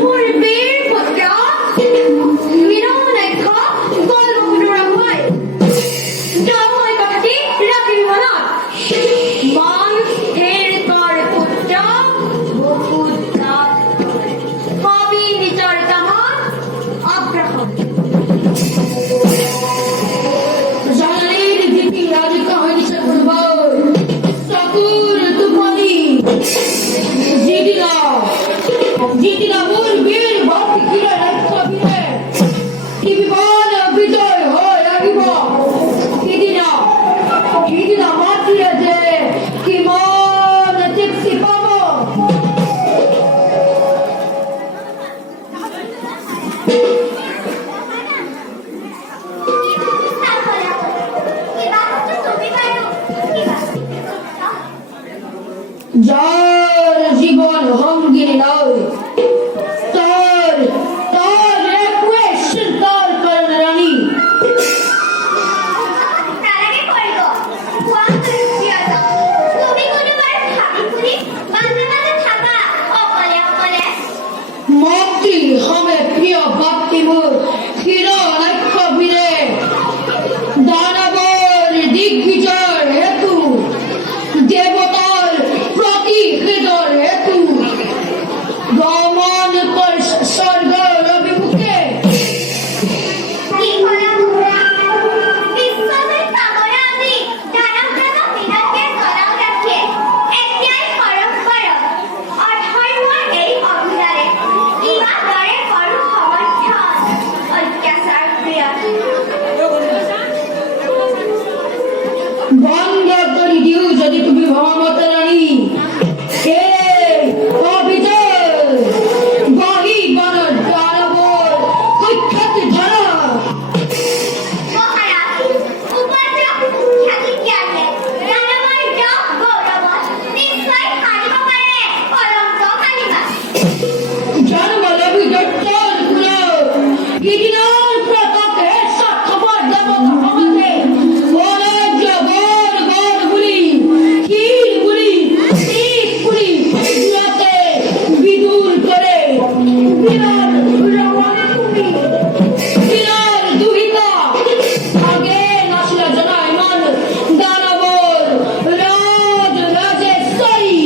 More beer, podcast, we don't like talk, যার জীবন হঙ্গিনী নয় তার তার রিকোয়েস্ট তার করেন রানী মাতৃ হমে প্রিয় ভক্তি মোর হিরো লক্ষ বীরে দানবর দিগ্বিজয় হেতু দেবতার প্রতিহৃদর হেতু গমন কর স্বর্গ অভিমুখে বন্ধ করি দিও যদি তুমি ভ্রমত রানী কে অভিজয় বাহি বানর দানবর কুখ্যাত ধরা জন্মলভি দত্তর কুল গিরিনার প্রতাপে স্বার্থপর দেবতা সমাজে অরাজ্য গড় গড় গুলি ক্ষীর গুলি শীত গুলি ইহাতে বিদুর করে বিরাট রাবণে তুমি বিরাট দুহিতা আগে নাসিলা জনায় মন দানবর রাজ রাজেশ্বরী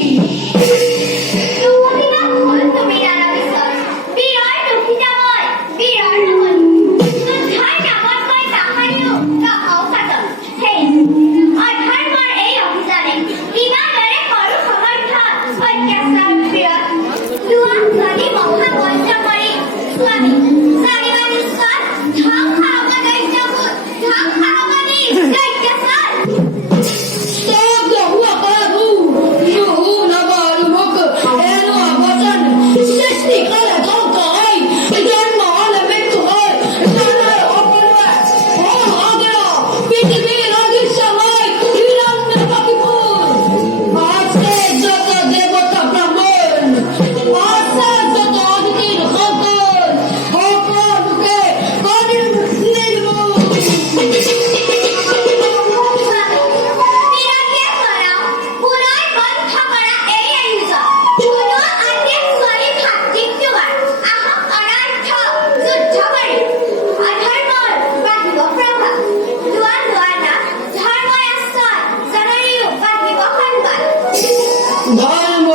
ধর্ম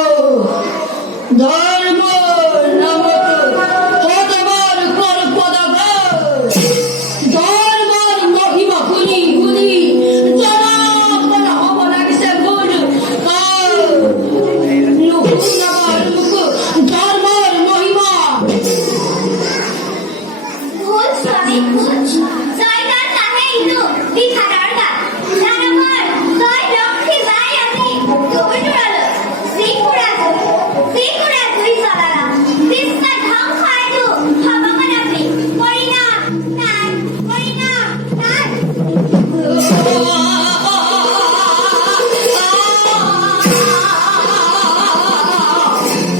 ধর্ম নামক হতবার কল্পদাগর ধর্মর মহিমা গুনি গুনি জনাপন হব লাগছে গুণ নুহুনাবার মুখ ধর্মর মহিমা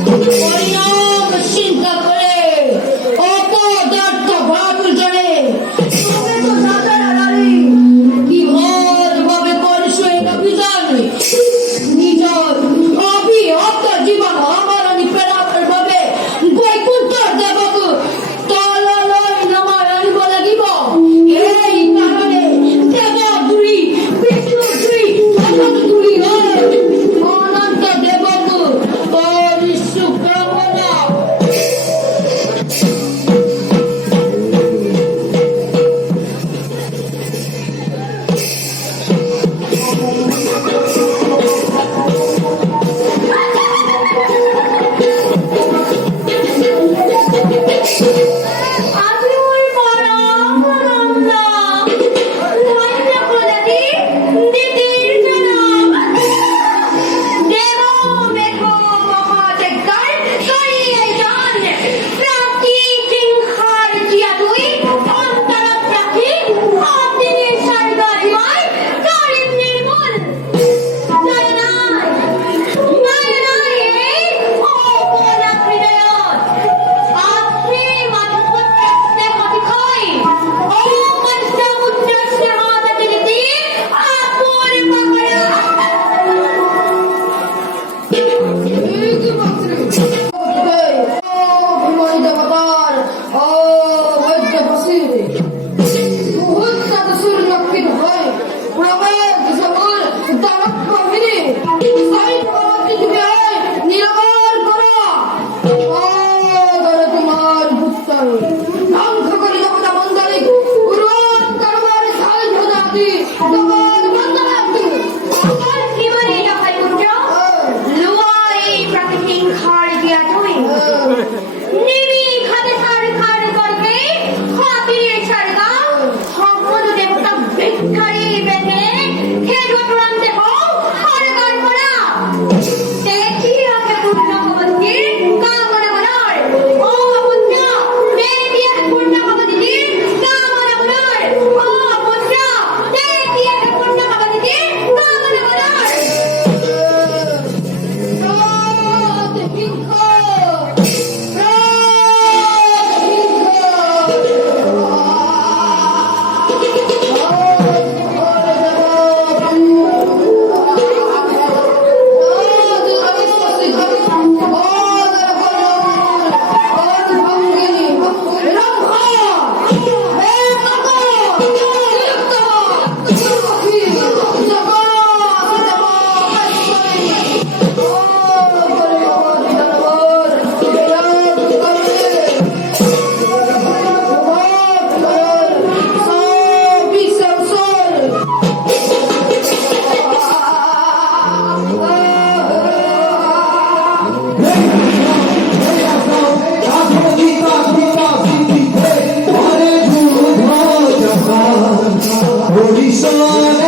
পরিণাম চিন্তা করে অপদার্থ ভাব জনে তুমি তো সাধারণ নারী কি ভোর ভাবে করছো এই অভিযান নিজর অবিহত জীবন আমার নিপেরাপের ভাবে বৈকুণ্ঠ দেবক তলালয় নামার আনিব লাগিব এই কারণে দেব দুই বিষ্ণু দুই জগৎ দুই হয় অনন্ত দেবক শুভকামনা প্রবেদ সবল দানব প্রভৃতি সাই প্রবৃত্তি যুগে নিরাবার করা তোমার পুত্র ধ্বংস করে জগতা মন্দারি উর্বর কারবার সাই জাতি তোমার বন্দনার্থী আর কি বলে লখাই পুত্র লুয়াই প্রাকৃতিক খাড় দিয়া তুই নিবি খাতে সার খাড় করবে খাতির সরগা সম্পদ দেবতা ভিক্ষারি বেঁধে খেট প্রান্তে হও সরকার করা দেখি আগে পূর্ণ ভবন্তির কামনা মনার ও পুত্র দেখি আগে পূর্ণ ভবন্তির কামনা মনার ও পুত্র দেখি আগে পূর্ণ ভবন্তির কামনা মনার Horizon